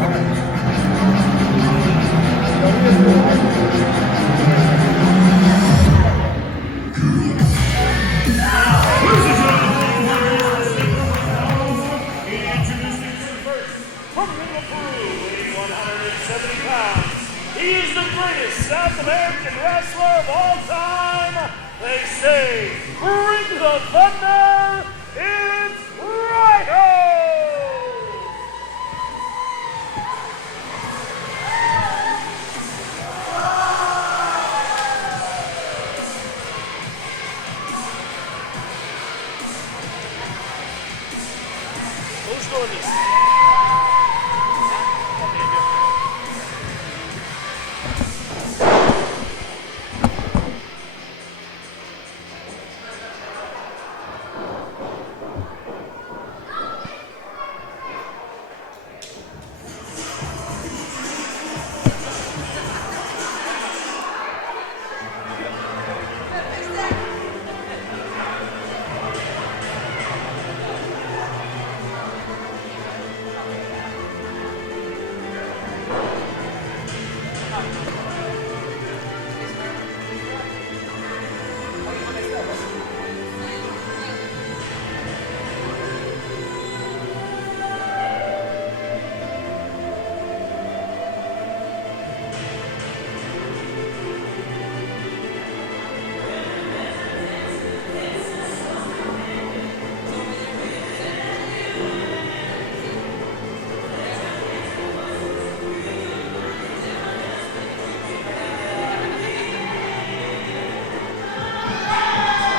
He is the greatest South American wrestler of all time. They say, bring the thunder, it's Rayo! Who's doing this?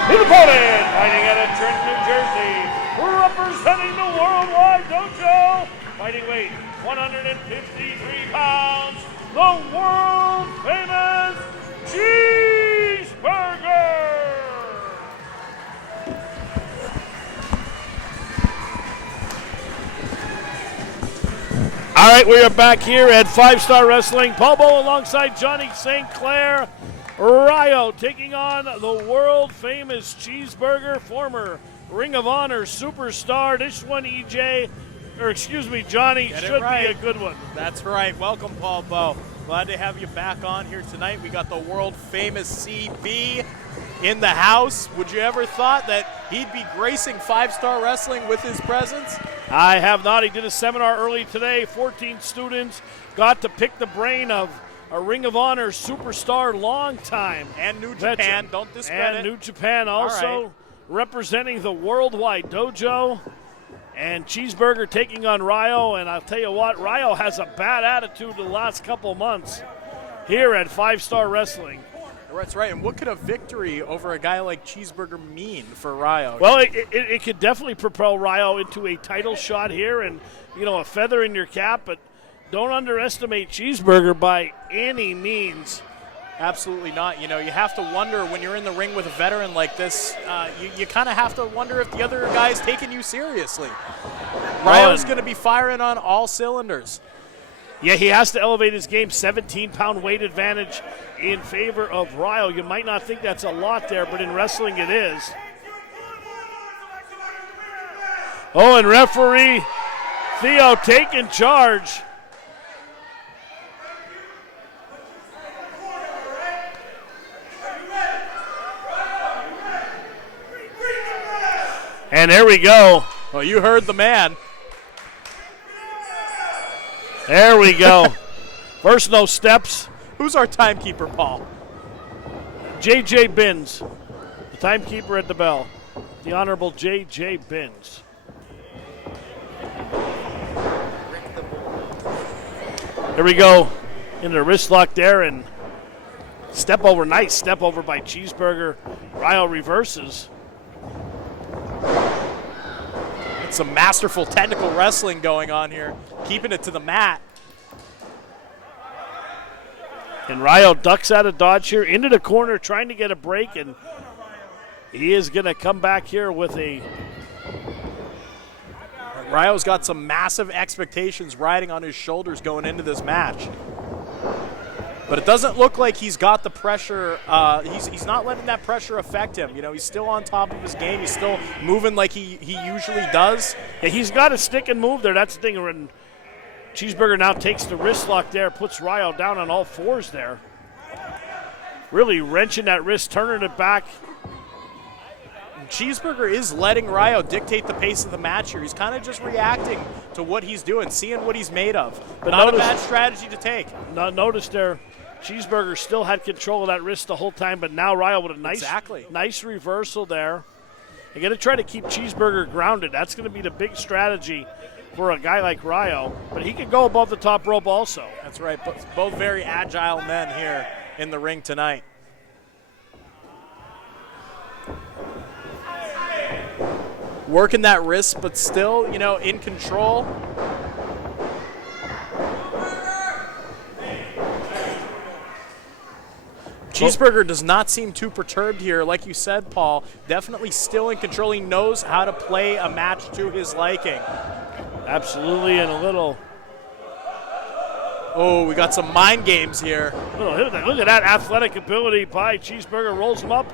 His opponent, fighting out of Trenton, New Jersey, representing the Worldwide Dojo, fighting weight 153 pounds, the world famous Cheeseburger. All right, we are back here at 5-Star Wrestling. Paul Bow alongside Johnny St. Clair. Rayo taking on the world famous Cheeseburger, former Ring of Honor superstar. This one, Johnny, should be a good one. That's right. Welcome, Paul Bow. Glad to have you back on here tonight. We got the world famous CB in the house. Would you ever thought that he'd be gracing 5-Star Wrestling with his presence? I have not. He did a seminar early today. 14 students got to pick the brain of a Ring of Honor superstar, long time. And New Japan, don't discredit. And New Japan also representing the Worldwide Dojo. And Cheeseburger taking on Rayo. And I'll tell you what, Rayo has a bad attitude the last couple months here at 5-Star Wrestling. That's right. And what could a victory over a guy like Cheeseburger mean for Rayo? Well, it could definitely propel Rayo into a title shot here and, a feather in your cap. But don't underestimate Cheeseburger by any means. Absolutely not. You have to wonder when you're in the ring with a veteran like this, you kind of have to wonder if the other guy's taking you seriously. Rayo's going to be firing on all cylinders. Yeah, he has to elevate his game. 17-pound weight advantage in favor of Rayo. You might not think that's a lot there, but in wrestling it is. Oh, and referee Theo taking charge. And there we go. Well, you heard the man. There we go. First, no steps. Who's our timekeeper, Paul? J.J. Binns, the timekeeper at the bell. The Honorable J.J. Binns. There we go. Into the wrist lock there, and step over. Nice step over by Cheeseburger. Rayo reverses. Some masterful technical wrestling going on here, keeping it to the mat. And Rayo ducks out of dodge here into the corner, trying to get a break, and he is going to come back here with a... Rayo's got some massive expectations riding on his shoulders going into this match. But it doesn't look like he's got the pressure. He's not letting that pressure affect him. He's still on top of his game. He's still moving like he usually does. Yeah, he's got a stick and move there. That's the thing. Cheeseburger now takes the wrist lock there, puts Rayo down on all fours there. Really wrenching that wrist, turning it back. Cheeseburger is letting Rayo dictate the pace of the match here. He's kind of just reacting to what he's doing, seeing what he's made of. But not a bad strategy to take. Notice there, Cheeseburger still had control of that wrist the whole time, but now Rayo with a nice reversal there. They're going to try to keep Cheeseburger grounded. That's going to be the big strategy for a guy like Rayo. But he can go above the top rope also. That's right. Both very agile men here in the ring tonight. Working that wrist, but still, in control. Cheeseburger does not seem too perturbed here. Like you said, Paul, definitely still in control. He knows how to play a match to his liking. Absolutely, and a little. Oh, we got some mind games here. Look at that athletic ability by Cheeseburger. Rolls him up,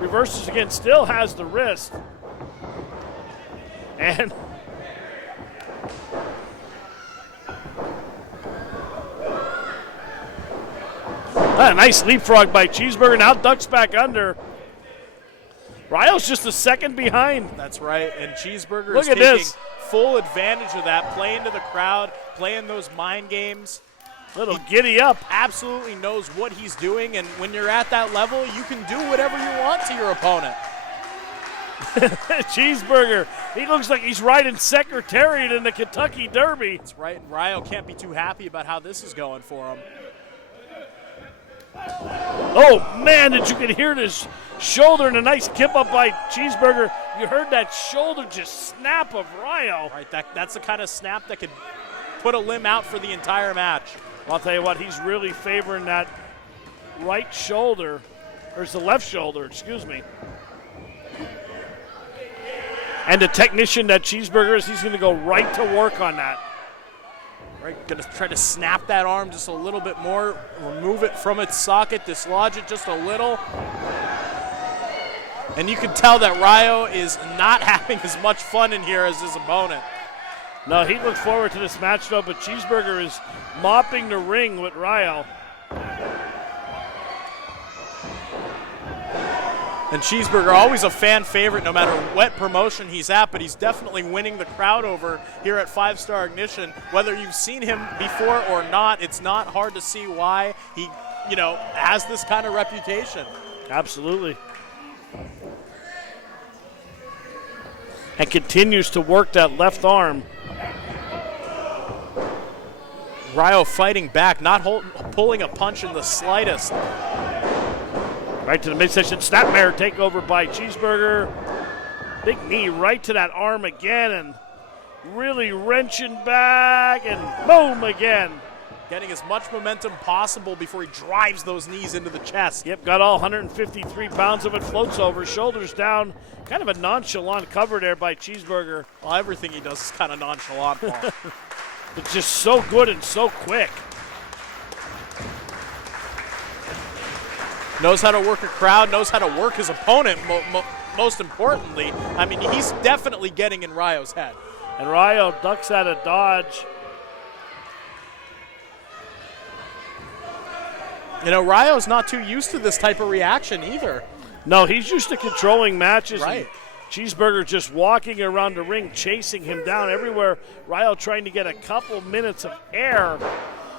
reverses again, still has the wrist. And a nice leapfrog by Cheeseburger. Now ducks back under. Rayo's just a second behind. That's right, and Cheeseburger is taking full advantage of that, playing to the crowd, playing those mind games. Little giddy up. Absolutely knows what he's doing, and when you're at that level, you can do whatever you want to your opponent. Cheeseburger, he looks like he's riding Secretariat in the Kentucky Derby. That's right, and Rayo can't be too happy about how this is going for him. Oh, man, did you can hear this shoulder and a nice kip up by Cheeseburger. You heard that shoulder just snap of Rayo. Right, that's the kind of snap that could put a limb out for the entire match. Well, I'll tell you what, he's really favoring that right shoulder, or it's the left shoulder, excuse me. And the technician that Cheeseburger is, he's going to go right to work on that. Right, going to try to snap that arm just a little bit more, remove it from its socket, dislodge it just a little. And you can tell that Rayo is not having as much fun in here as his opponent. No, he looked forward to this match, though, but Cheeseburger is mopping the ring with Rayo. And Cheeseburger, always a fan favorite no matter what promotion he's at, but he's definitely winning the crowd over here at 5-Star Ignition. Whether you've seen him before or not, it's not hard to see why he, has this kind of reputation. Absolutely. And continues to work that left arm. Rayo fighting back, not pulling a punch in the slightest. Right to the midsection, snapmare takeover by Cheeseburger. Big knee right to that arm again, and really wrenching back, and boom again. Getting as much momentum possible before he drives those knees into the chest. Yep, got all 153 pounds of it, floats over, shoulders down. Kind of a nonchalant cover there by Cheeseburger. Well, everything he does is kind of nonchalant, Paul. It's just so good and so quick. Knows how to work a crowd, knows how to work his opponent, most importantly. I mean, he's definitely getting in Rayo's head. And Rayo ducks out of dodge. Rayo's not too used to this type of reaction either. No, he's used to controlling matches. Right. Cheeseburger just walking around the ring, chasing him down everywhere. Rayo trying to get a couple minutes of air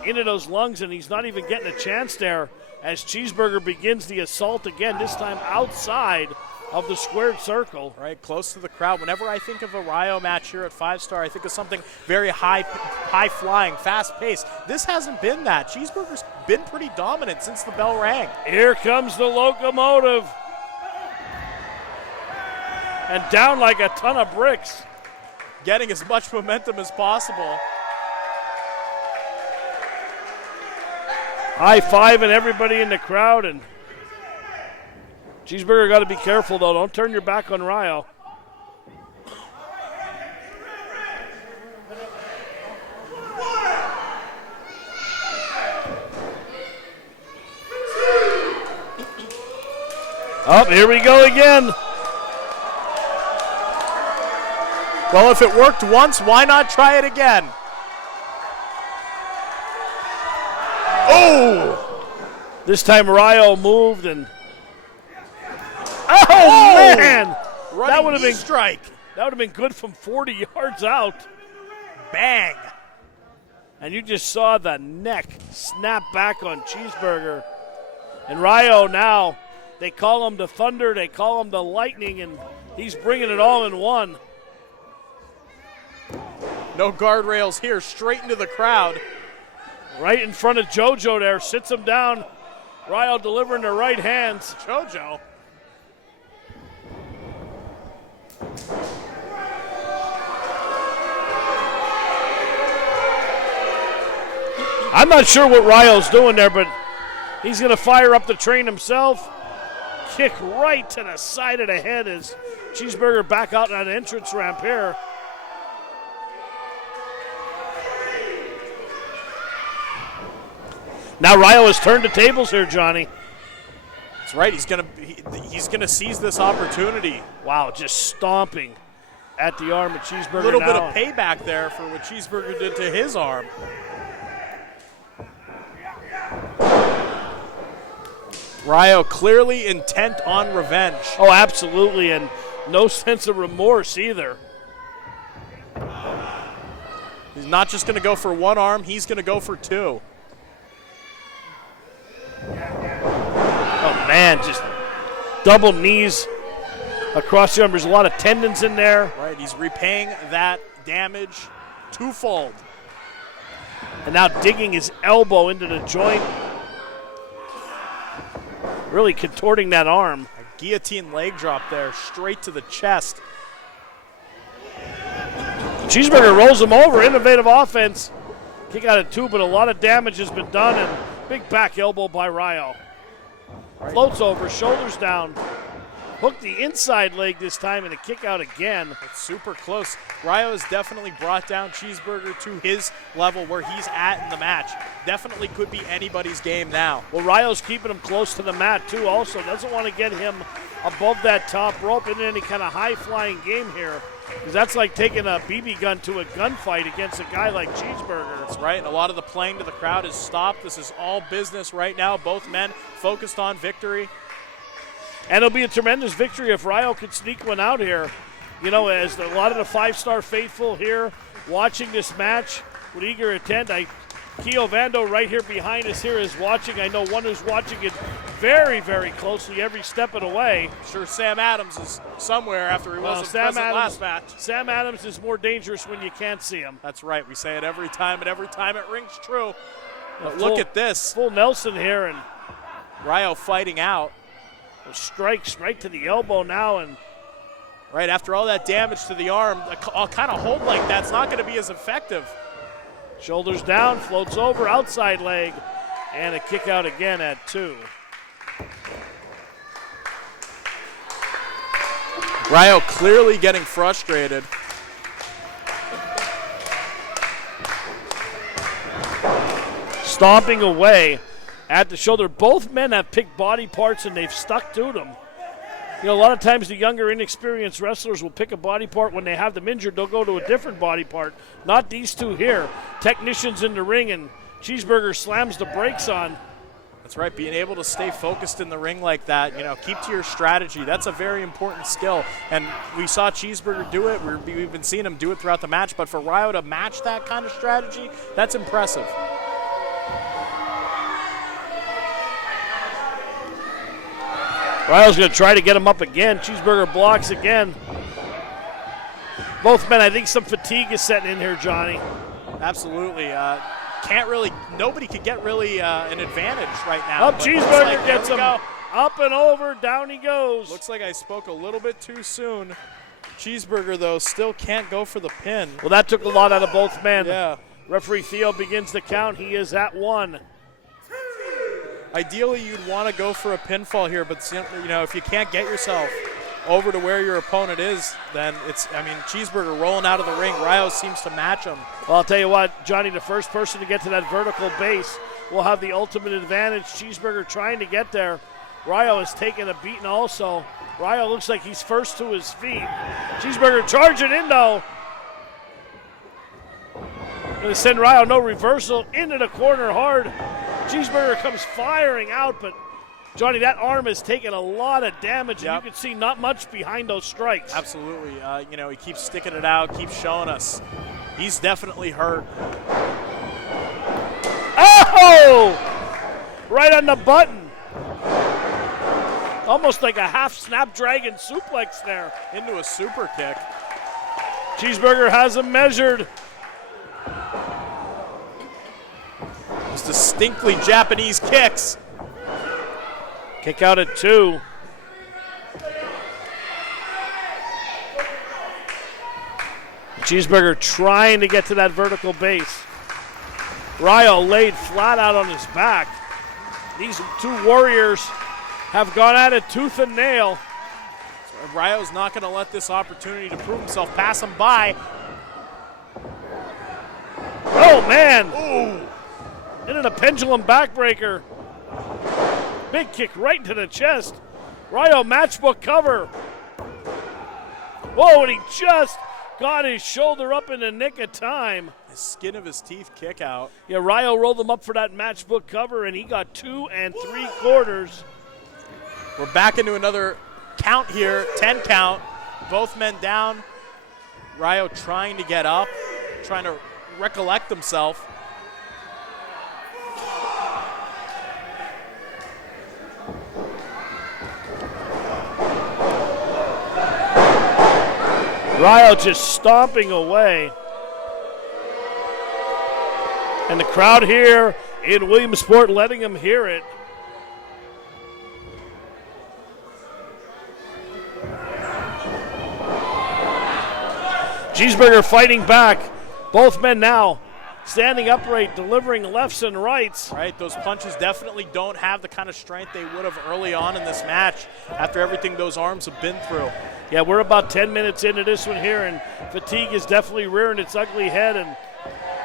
into those lungs, and he's not even getting a chance there as Cheeseburger begins the assault again, this time outside of the squared circle. Right, close to the crowd. Whenever I think of a Rayo match here at 5-Star, I think of something very high-flying, fast-paced. This hasn't been that. Cheeseburger's been pretty dominant since the bell rang. Here comes the locomotive. And down like a ton of bricks. Getting as much momentum as possible. High-fiving everybody in the crowd, and Cheeseburger got to be careful, though. Don't turn your back on Rayo. Oh, here we go again. Well, if it worked once, why not try it again? Oh! This time Rayo moved and. Oh, man! That would have been strike. That would have been good from 40 yards out. Bang! And you just saw the neck snap back on Cheeseburger. And Rayo now, they call him the Thunder, they call him the Lightning, and he's bringing it all in one. No guardrails here, straight into the crowd. Right in front of JoJo there, sits him down. Rayo delivering the right hands. JoJo. I'm not sure what Rayo's doing there, but he's going to fire up the train himself. Kick right to the side of the head as Cheeseburger back out on an entrance ramp here. Now Rayo has turned the tables here, Johnny. That's right. He's gonna seize this opportunity. Wow, just stomping at the arm of Cheeseburger. A little now. bit of payback there for what Cheeseburger did to his arm. Rayo clearly intent on revenge. Oh, absolutely, and no sense of remorse either. He's not just going to go for one arm, he's going to go for two. Oh, man, just double knees across the arm. There's a lot of tendons in there. Right, he's repaying that damage twofold. And now digging his elbow into the joint. Really contorting that arm. A guillotine leg drop there, straight to the chest. Cheeseburger rolls him over. Innovative offense. Kick out of two, but a lot of damage has been done. And big back elbow by Rayo. Right. Floats over, shoulders down. Hooked the inside leg this time and a kick out again. It's super close. Rayo has definitely brought down Cheeseburger to his level where he's at in the match. Definitely could be anybody's game now. Well, Rayo's keeping him close to the mat, too, also. Doesn't want to get him above that top rope in any kind of high-flying game here. Because that's like taking a BB gun to a gunfight against a guy like Cheeseburger. That's right, and a lot of the playing to the crowd is stopped. This is all business right now. Both men focused on victory. And it'll be a tremendous victory if Rayo could sneak one out here. You know, as a lot of the five-star faithful here watching this match with eager intent. Keo Vando right here behind us here is watching. I know one who's watching it very, very closely every step of the way. I'm sure Sam Adams is somewhere after he wasn't present last match. Sam Adams is more dangerous when you can't see him. That's right. We say it every time, and every time it rings true. But look at this. Full Nelson here, and Rayo fighting out. Strikes right to the elbow now, and right after all that damage to the arm, a kind of hold like that's not going to be as effective. Shoulders down, floats over, outside leg, and a kick out again at 2. Rayo clearly getting frustrated. Stomping away at the shoulder. Both men have picked body parts and they've stuck to them. You know, a lot of times the younger, inexperienced wrestlers will pick a body part. When they have them injured, they'll go to a different body part. Not these two here. Technicians in the ring, and Cheeseburger slams the brakes on. That's right, being able to stay focused in the ring like that, you know, keep to your strategy. That's a very important skill. And we saw Cheeseburger do it. We've been seeing him do it throughout the match. But for Rayo to match that kind of strategy, that's impressive. Rayo's going to try to get him up again. Cheeseburger blocks again. Both men, I think some fatigue is setting in here, Johnny. Absolutely. Nobody could get really an advantage right now. Up, Cheeseburger gets him. Up and over, down he goes. Looks like I spoke a little bit too soon. Cheeseburger, though, still can't go for the pin. Well, that took a lot out of both men. Yeah. Referee Theo begins the count. He is at 1. Ideally, you'd want to go for a pinfall here, but you know, if you can't get yourself over to where your opponent is, then Cheeseburger rolling out of the ring. Rayo seems to match him. Well, I'll tell you what, Johnny, the first person to get to that vertical base will have the ultimate advantage. Cheeseburger trying to get there. Rayo has taken a beating also. Rayo looks like he's first to his feet. Cheeseburger charging in, though. Going to send Rayo, no reversal, into the corner hard. Cheeseburger comes firing out, but Johnny, that arm has taken a lot of damage, and you can see not much behind those strikes. Absolutely. You know, he keeps sticking it out, keeps showing us. He's definitely hurt. Oh! Right on the button. Almost like a half Snapdragon suplex there. Into a super kick. Cheeseburger has him measured. Those distinctly Japanese kicks. Kick out at 2. Cheeseburger trying to get to that vertical base. Rayo laid flat out on his back. These two warriors have gone at it tooth and nail. So Rayo's not going to let this opportunity to prove himself pass him by. Oh, man. Ooh. Into the pendulum backbreaker. Big kick right into the chest. Rayo matchbook cover. Whoa, and he just got his shoulder up in the nick of time. The skin of his teeth kick out. Yeah, Rayo rolled him up for that matchbook cover, and he got 2 3/4. We're back into another count here, 10 count. Both men down. Rayo trying to get up, trying to recollect himself. Rayo just stomping away. And the crowd here in Williamsport letting him hear it. Cheeseburger fighting back. Both men now standing upright, delivering lefts and rights. Right, those punches definitely don't have the kind of strength they would have early on in this match after everything those arms have been through. Yeah, we're about 10 minutes into this one here, and fatigue is definitely rearing its ugly head, and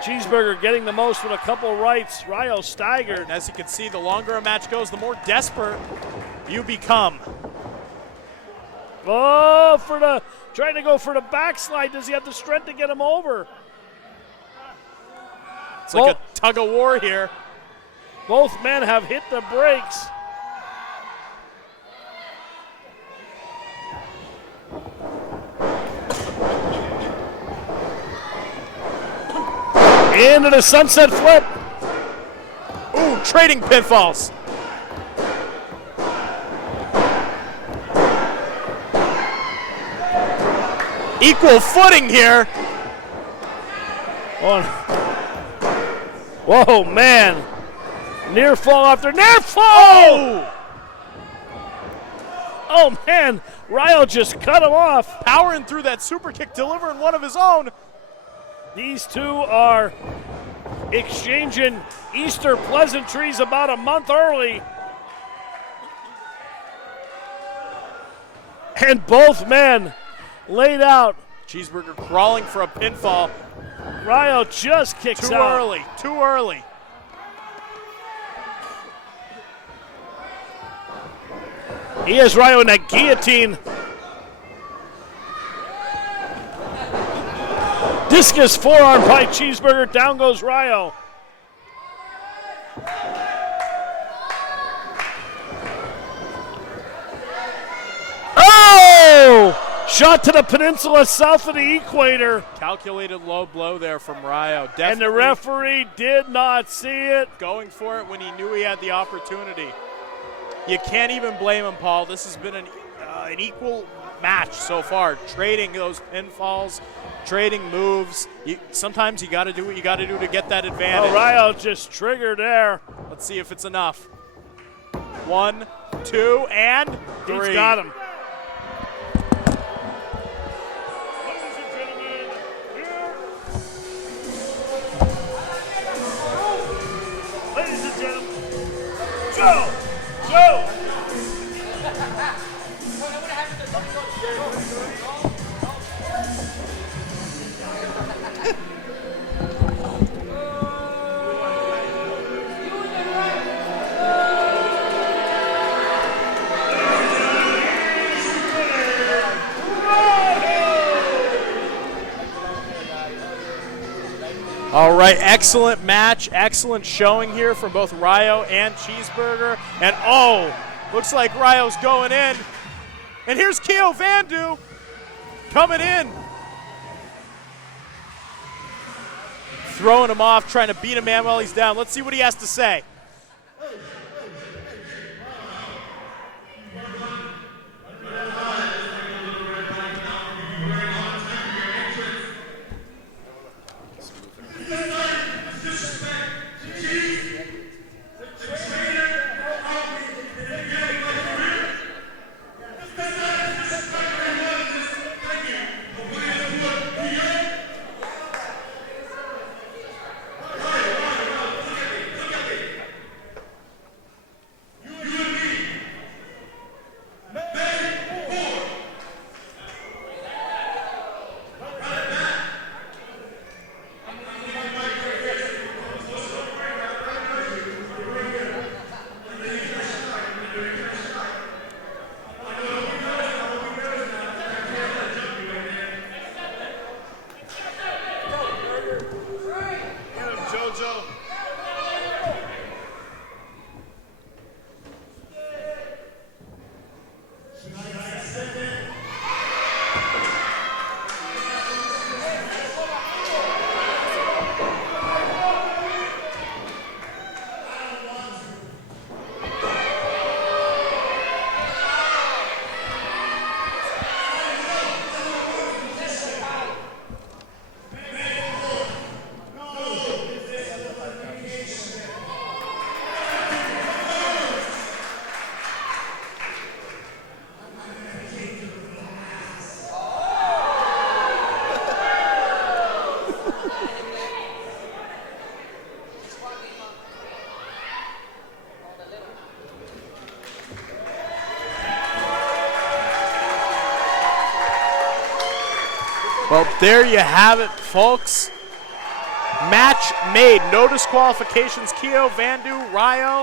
Cheeseburger getting the most with a couple rights. Rayo staggered. And as you can see, the longer a match goes, the more desperate you become. Oh, trying to go for the backslide. Does he have the strength to get him over? It's like a tug of war here. Both men have hit the brakes. Into the sunset flip. Ooh, trading pinfalls. Equal footing here. Whoa, man. Near fall after near fall. Oh, man. Rayo just cut him off. Powering through that super kick, delivering one of his own. These two are exchanging Easter pleasantries about a month early. And both men laid out. Cheeseburger crawling for a pinfall. Rayo just kicks out. Too early. He has Rayo in that guillotine. Discus forearm by Cheeseburger. Down goes Rayo. Oh! Shot to the peninsula south of the equator. Calculated low blow there from Rayo. Definitely and the referee did not see it. Going for it when he knew he had the opportunity. You can't even blame him, Paul. This has been an equal match so far. Trading those pinfalls, trading moves. Sometimes you got to do what you got to do to get that advantage. Oh, Rayo just triggered there. Let's see if it's enough. 1, 2, and 3. He's got him. Ladies and gentlemen, Joe! All All right, excellent match, excellent showing here from both Rayo and Cheeseburger. And oh, looks like Rayo's going in. And here's Keo Vandu coming in. Throwing him off, trying to beat a man while he's down. Let's see what he has to say. Well, there you have it, folks. Match made. No disqualifications. Keo Vandu, Rayo.